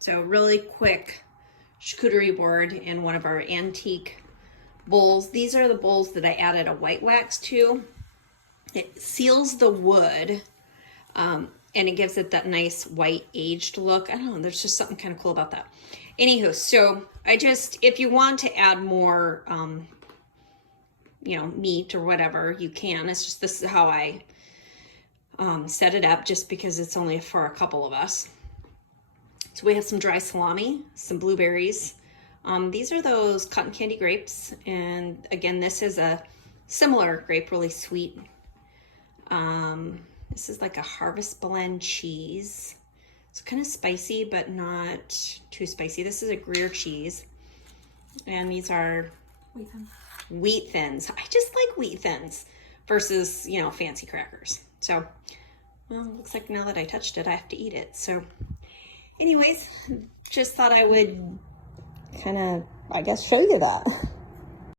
So really quick charcuterie board in one of our antique bowls. These are the bowls that I added a white wax to. It seals the wood, and it gives it that nice white aged look. I don't know, there's just something kind of cool about that. Anywho, so if you want to add more, you know, meat or whatever, you can. It's just, this is how I set it up, just because it's only for a couple of us. So we have some dry salami, some blueberries. These are those cotton candy grapes. And again, this is a similar grape, really sweet. This is like a harvest blend cheese. It's kind of spicy, but not too spicy. This is a Gruyere cheese. And these are wheat thins. I just like wheat thins versus, you know, fancy crackers. So, well, it looks like now that I touched it, I have to eat it. So anyways, just thought I would kind of, I guess, show you that.